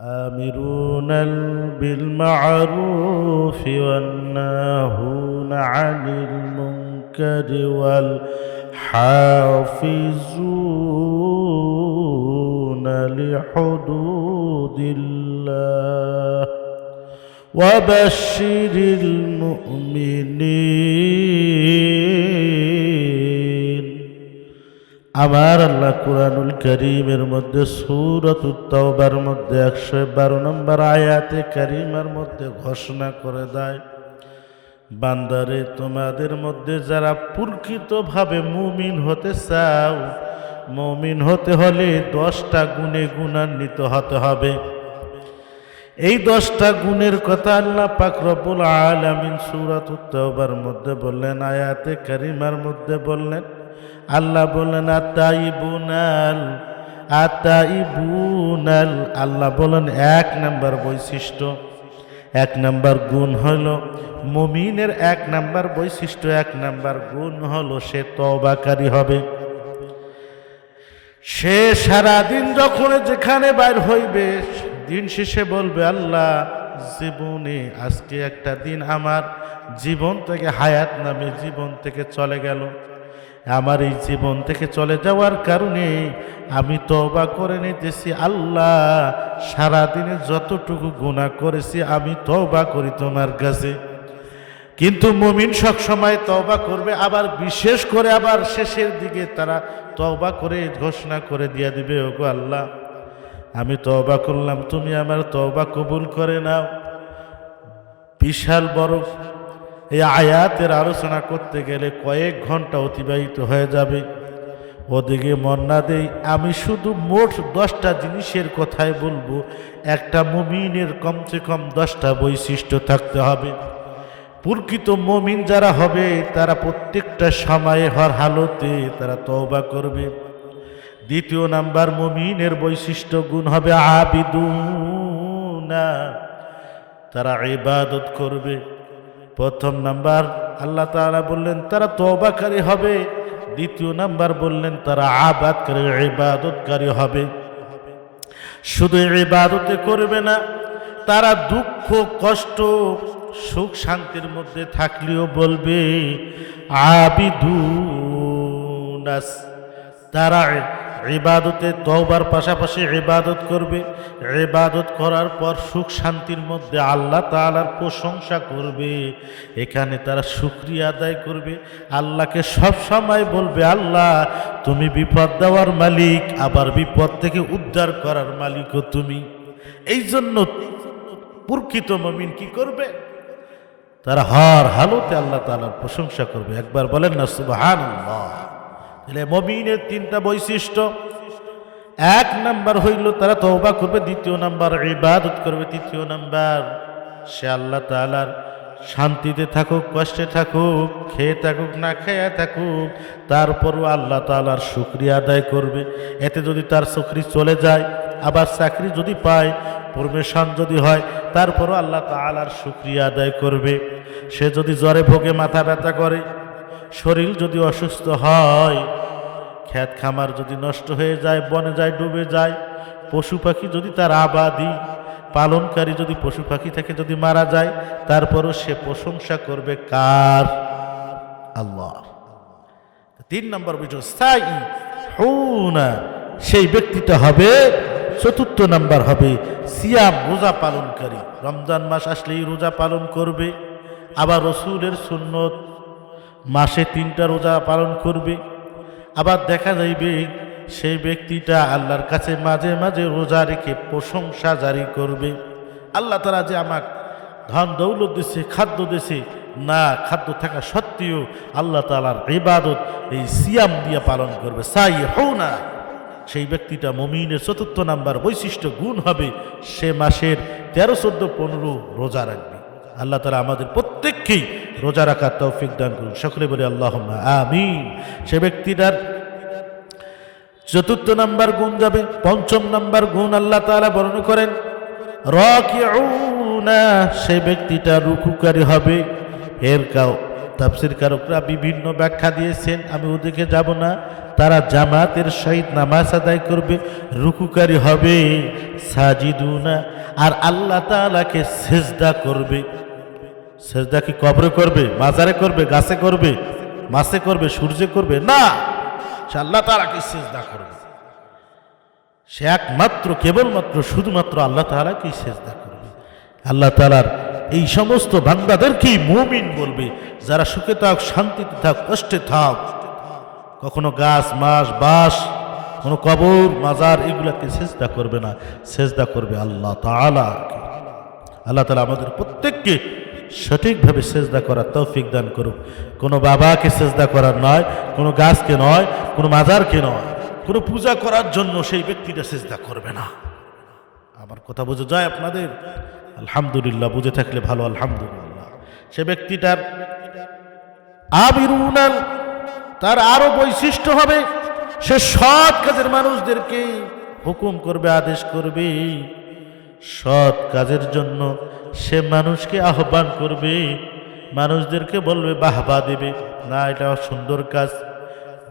آمرون بالمعروف والناهون عن المنكر والحافظون لحدود الله وبشر المؤمنين আমার আল্লাহ কুরআনুল করিমের মধ্যে সুরত তওবার মধ্যে একশো বারো নম্বর আয়াতে করিমের মধ্যে ঘোষণা করে দেয়, বান্দারে, তোমাদের মধ্যে যারা প্রকৃতভাবে মুমিন হতে চাও, মুমিন হতে হলে দশটা গুণে গুণান্বিত হতে হবে। এই দশটা গুণের কথা আল্লাহ পাক রব্বুল আলামিন সূরাত তওবার মধ্যে বললেন, আয়াতে কারিমার মধ্যে বললেন আল্লাহ বললেন আতাইবুনাল আতাইবুনাল। আল্লাহ বলেন, এক নাম্বার বৈশিষ্ট্য, এক নাম্বার গুণ হল মুমিনের এক নাম্বার বৈশিষ্ট্য, এক নাম্বার গুণ হলো সে তওবাকারী হবে। সে সারাদিন যখন যেখানে বাইর হইবে, দিন শেষে বলবে, আল্লাহ, জীবনে আজকে একটা দিন আমার জীবন থেকে হায়াত নামে জীবন থেকে চলে গেল। আমার এই জীবন থেকে চলে যাওয়ার কারণে আমি তবা করে নিতেছি আল্লাহ। সারাদিনে যতটুকু গুণা করেছি আমি তবা করি তোমার কাছে। কিন্তু মুমিন সব সময় তওবা করবে, আবার বিশেষ করে আবার শেষের দিকে তারা তওবা করে ঘোষণা করে দিয়ে দিবে, ওগো আল্লাহ। আমি তওবা করলাম, তুমি আমার তওবা কবুল করে নাও। বিশাল বড় এই আয়াতের আলোচনা করতে গেলে কয়েক ঘণ্টা অতিবাহিত হয়ে যাবে। ওদিকে মন না দেই, আমি শুধু মোট দশটা জিনিসের কথাই বলব। একটা মুমিনের কমসে কম দশটা বৈশিষ্ট্য থাকতে হবে। প্রকৃত মমিন যারা হবে, তারা প্রত্যেকটা সময়ে হর হালতে তারা তওবা করবে। দ্বিতীয় নাম্বার, মমিনের বৈশিষ্ট্য গুণ হবে আবিদুনা। তারা ইবাদত করবে। প্রথম নাম্বার, আল্লাহ তাআলা বললেন, তারা তওবাকারী হবে। দ্বিতীয় নাম্বার বললেন, তারা আবাদকারী, ইবাদতকারী হবে। শুধু ইবাদতে করবে না, তারা দুঃখ, কষ্ট, সুখ শান্তির মধ্যে থাকলেও বলবে আবিদুনাস তারা ইবাদতে তওবার পাশাপাশি ইবাদত করবে। ইবাদত করার পর সুখ শান্তির মধ্যে আল্লাহ তাআলার প্রশংসা করবে। এখানে তারা শুক্রিয়া আদায় করবে। আল্লাহকে সব সময় বলবে, আল্লাহ, তুমি বিপদ দেওয়ার মালিক, আবার বিপদ থেকে উদ্ধার করার মালিকও তুমি। এই জন্য প্রকৃত মমিন কি করবে? তারা হর হালতে আল্লাহ তালার প্রশংসা করবে। একবার বলেন না সুবহান তাহলে মমিনের তিনটা বৈশিষ্ট্য। এক নাম্বার হইল তারা তওবা করবে, দ্বিতীয় নাম্বার ইবাদত করবে, তৃতীয় নাম্বার সে আল্লাহ তাআলার শান্তিতে থাকুক, কষ্টে থাকুক, খেয়ে থাকুক, না খেয়ে থাকুক, তারপরও আল্লাহ তাআলার শুক্রিয়া আদায় করবে। এতে যদি তার চাকরি চলে যায়, আবার চাকরি যদি পায় প্রমোশন যদি হয়, তারপরও আল্লাহ তাআলার শুক্রিয়া আদায় করবে। সে যদি জ্বরে ভোগে, মাথা ব্যথা করে শরীর যদি অসুস্থ হয়, খ্যাত খামার যদি নষ্ট হয়ে যায়, বনে যায়, ডুবে যায়, পশু পাখি যদি তার আবাদি, পালনকারী যদি পশু পাখি থেকে যদি মারা যায়, তারপরও সে প্রশংসা করবে কার? আল্লাহ। তিন নম্বর হুনা সেই ব্যক্তিটা হবে, চতুর্থ নাম্বার হবে, সিয়াম রোজা পালনকারী। রমজান মাস আসলেই রোজা পালন করবে, আবার রসুলের সুন্নত মাসে তিনটা রোজা পালন করবে। আবার দেখা যাইবে সেই ব্যক্তিটা আল্লাহর কাছে মাঝে মাঝে রোজা রেখে প্রশংসা জারি করবে। আল্লাহ তারা যে আমার ধন দৌলত দিছে, খাদ্য দিছে, না খাদ্য থাকা সত্ত্বেও আল্লাহ তালার ইবাদত এই সিয়াম দিয়ে পালন করবে। সাই হও না, সেই ব্যক্তিটা মমিনের চতুর্থ নাম্বার বৈশিষ্ট্য গুণ হবে সে মাসের তেরো, চোদ্দ, পনেরো রোজা রাখবে। আল্লাহ তালা আমাদের প্রত্যেককেই রোজা রাখার তৌফিক দান করুন। সকলে বলে আল্লাহ আমিন। সে ব্যক্তিটার চতুর্থ নাম্বার গুণ যাবে, পঞ্চম নাম্বার গুণ আল্লাহ তাআলা বর্ণনা করেন, রাকিউনা, সে ব্যক্তিটা রুকুকারী হবে। এর কাউ তাফসির কারকরা বিভিন্ন ব্যাখ্যা দিয়েছেন, আমি ওদিকে যাব না। তারা জামাতের সহিত নামাজ আদায় করবে, রুকুকারী হবে, সাজিদুনা, আর আল্লাহ তাআলাকে সেজদা করবে। সেজদা কি কবরে করবে মাজারে করবে, গাছে করবে, মাছে করবে, সূর্যে করবে? না! সে আল্লাহ তাআলাকে সেজদা করবে? সে একমাত্র, কেবলমাত্র, শুধুমাত্র আল্লাহ তাআলাকেই সেজদা করবে? আল্লাহ তাআলার এই সমস্ত বান্দাদেরকেই মুমিন বলবে, যারা সুখে থাক, শান্তিতে থাক, কষ্টে থাক। কখনো গাছ মাস বাস কোনো কবর, মাজার, এগুলাকে সেজদা করবে না। সেজদা করবে আল্লাহ তাআলা আল্লাহ তালা আমাদের প্রত্যেককে সঠিকভাবে সেজদা করার তৌফিক দান করুক। কোনো বাবাকে সেজদা করার নয়, কোনো গাছকে নয়, কোনো মাজারকে নয়, কোনো পূজা করার জন্য সেই ব্যক্তিটা সেজদা করবে না। আমার কথা বুঝে যায় আপনাদের? আলহামদুলিল্লাহ, বুঝে থাকলে ভালো, আলহামদুলিল্লাহ। সে ব্যক্তিটার আবিরুনাল, তার আরও বৈশিষ্ট্য হবে, সে সৎ কাজের মানুষদেরকে হুকুম করবে, আদেশ করবে। সৎ কাজের জন্য সে মানুষকে আহ্বান করবে, মানুষদেরকে বলবে, বাহবা দেবে, না, এটা সুন্দর কাজ।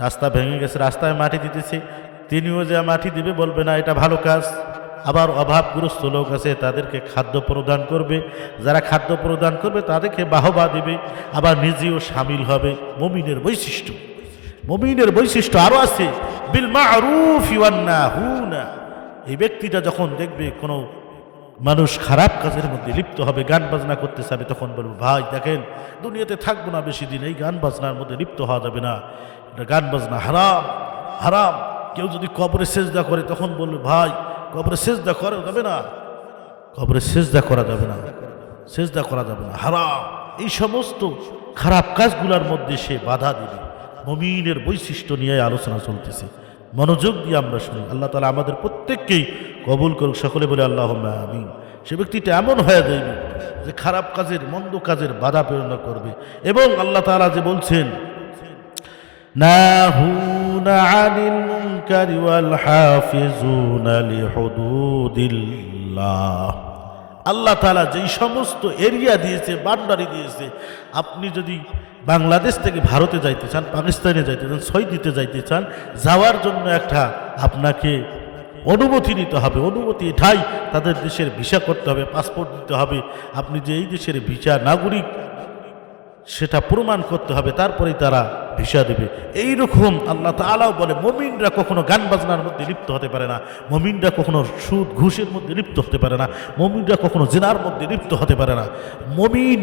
রাস্তা ভেঙে গেছে, রাস্তায় মাটি দিতেছে। তিনিও যা মাটি দিবে বলবে, না, এটা ভালো কাজ। আবার অভাবগ্রস্ত লোক আছে, তাদেরকে খাদ্য প্রদান করবে। যারা খাদ্য প্রদান করবে, তাদেরকে বাহবা দেবে। আবার নিজেও সামিল হবে মমিনের বৈশিষ্ট্য। মমিনের বৈশিষ্ট্য আরও আছে, বিল মারুফ ইওয়ান্না হুনা এই ব্যক্তিটা যখন দেখবে কোনো মানুষ খারাপ কাজের মধ্যে লিপ্ত হবে, গান বাজনা করতে চাবে তখন বলব, ভাই, দেখেন, দুনিয়াতে থাকব না বেশি দিন, এই গান বাজনার মধ্যে লিপ্ত হওয়া যাবে না। এটা গান বাজনা হারাম হারাম। কেউ যদি কবরে সেজদা করে, তখন বলবে, ভাই, কবরে সেজদা করা যাবে না। কবরে সেজদা করা যাবে না, সেজদা করা যাবে না, হারাম। এই সমস্ত খারাপ কাজগুলোর মধ্যে সে বাধা দিবে। মমিনের বৈশিষ্ট্য নিয়ে আলোচনা চলতেছে। মনোযোগ দিয়ে আমরা শুনি। আল্লাহ তালা আমাদের প্রত্যেককেই কবুল করুক। সকলে বলে আল্লাহ আমিন। সে ব্যক্তিটা এমন হয়ে যাইবে যে খারাপ কাজের, মন্দ কাজের বাধা প্রেরণা করবে। এবং আল্লাহ তালা যে বলছেন আল্লাহ তালা যেই সমস্ত এরিয়া দিয়েছে বান্ডারি দিয়েছে, আপনি যদি বাংলাদেশ থেকে ভারতে যাইতে চান, পাকিস্তানে যাইতে চান, সৌদিতে যাইতে চান, যাওয়ার জন্য একটা আপনাকে অনুমতি নিতে হবে। অনুমতি এটাই তাদের দেশের ভিসা করতে হবে, পাসপোর্ট দিতে হবে। আপনি যে এই দেশের ভিসা নাগরিক, সেটা প্রমাণ করতে হবে, তারপরেই তারা ভিসা দেবে। এইরকম আল্লাহ তালাও বলে, মমিনরা কখনো গান বাজনার মধ্যে লিপ্ত হতে পারে না, মমিনরা কখনো সুদ ঘুষের মধ্যে লিপ্ত হতে পারে না, মমিনরা কখনো জেনার মধ্যে লিপ্ত হতে পারে না। মমিন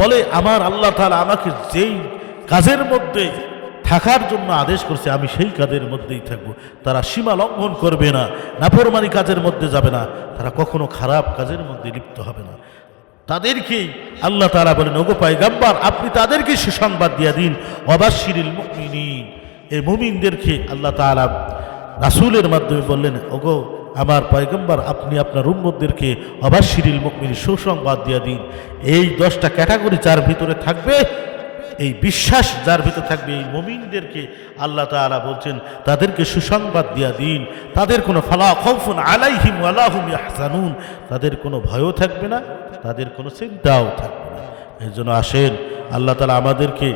বলে, আমার আল্লাহ তালা আমাকে যেই কাজের মধ্যে থাকার জন্য আদেশ করছে, আমি সেই কাজের মধ্যেই থাকব। তারা সীমা লঙ্ঘন করবে না, নাফরমানি কাজের মধ্যে যাবে না, তারা কখনো খারাপ কাজের মধ্যে লিপ্ত হবে না। তাদেরকেই আল্লাহ তালা বলেন, ওগো পাইগাম্বার আপনি তাদেরকে সুসংবাদ দিয়া দিন। অবাশিরিল মুমিনিন। এই মুমিনদেরকে আল্লাহ তালা রাসূলের মাধ্যমে বললেন, ওগো আমার পয়গম্বর, আপনি আপনার উম্মতদেরকে অবাশিরিল মুকমিন সুসংবাদ দিয়া দিন। এই দশটা ক্যাটাগরি যার ভিতরে থাকবে, এই বিশ্বাস যার ভিতরে থাকবে, এই মমিনদেরকে আল্লাহ তাআলা বলছেন, তাদেরকে সুসংবাদ দিয়া দিন। তাদের কোনো ফালা খৌফুন আলাইহিম আলাহুম ইয়াহজানুন। তাদের কোনো ভয়ও থাকবে না, তাদের কোনো চিন্তাও থাকবে না। এই জন্য আসেন, আল্লাহ তাআলা আমাদেরকে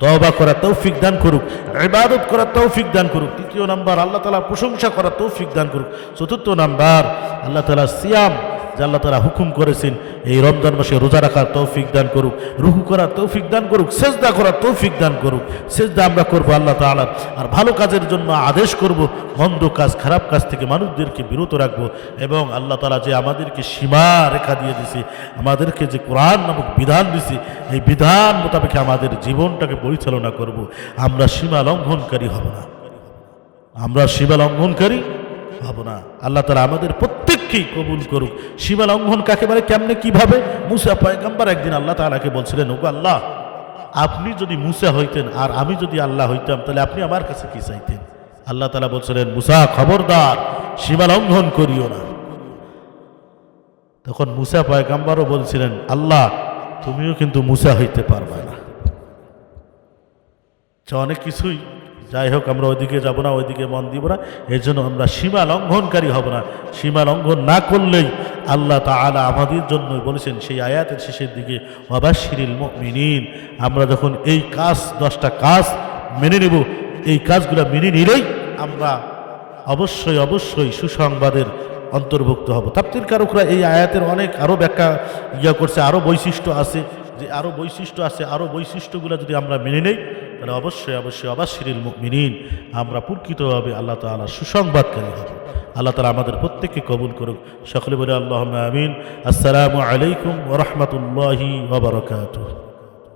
তওবা করা তৌফিক দান করুক, ইবাদত করা তৌফিক দান করুক, তৃতীয় নাম্বার, আল্লাহ তালা প্রশংসা করা তৌফিক দান করুক, চতুর্থ নাম্বার, আল্লাহ তালা সিয়াম যে আল্লাহ তারা হুকুম করেছেন, এই রমজান মাসে রোজা রাখার তৌফিক দান করুক, রুহু করার তৌফিক দান করুক, সেজদা করার তৌফিক দান করুক, সেজদা আমরা করব আল্লাহ তাআলা। আর ভালো কাজের জন্য আদেশ করব, মন্দ কাজ, খারাপ কাজ থেকে মানুষদেরকে বিরত রাখব এবং আল্লাহ তালা যে আমাদেরকে সীমা রেখা দিয়ে দিছে, আমাদেরকে যে কোরআন নামক বিধান দিছে, এই বিধান মোতাবেক আমাদের জীবনটাকে পরিচালনা করব। আমরা সীমা লঙ্ঘনকারী হব না। আমরা সীমা লঙ্ঘনকারী হব না। আল্লাহ তালা আমাদের প্রত্যেককেই কবুল করুক? সীমা লঙ্ঘন কাকে বলে, কেমনে, কীভাবে? মুসা পয়গাম্বার একদিন আল্লাহ তালাকে বলছিলেন, ওগো আল্লাহ, আপনি যদি মুসা হইতেন আর আমি যদি আল্লাহ হইতাম, তাহলে আপনি আমার কাছে কি চাইতেন? আল্লাহ তালা বলছিলেন, মুসা, খবরদার, সীমা লঙ্ঘন করিও না। তখন মুসা পয়গাম্বারও বলছিলেন, আল্লাহ, তুমিও কিন্তু মুসা হইতে পারবে না। অনেক কিছুই যাই হোক, আমরা ওইদিকে যাব না, ওইদিকে মন দিব না। এই জন্য আমরা সীমা লঙ্ঘনকারী হব না। সীমা লঙ্ঘন না করলেই আল্লাহ তাআলা আমাদের জন্য বলেছেন, সেই আয়াতের শেষের দিকে অবাশিরিল মিনিন আমরা যখন এই কাজ, দশটা কাজ মেনে নেব, এই কাজগুলো মেনে নিলেই আমরা অবশ্যই অবশ্যই সুসংবাদের অন্তর্ভুক্ত হব। তাপ্তির কারকরা এই আয়াতের অনেক আরও ব্যাখ্যা ইয়া করছে আরও বৈশিষ্ট্য আছে। যে আরও বৈশিষ্ট্য আছে আরও বৈশিষ্ট্যগুলো যদি আমরা মেনে নেই তাহলে অবশ্যই অবশ্যই অবাশিরিল মিনিন আমরা প্রকৃতভাবে আল্লাহ তালা সুসংবাদকারী হব। আল্লাহ তালা আমাদের প্রত্যেককে কবুল করুক। সকলে বলে আল্লাহ আমিন। আসসালামু আলাইকুম ওরহমতুল্লাহি ওবরকাতুহ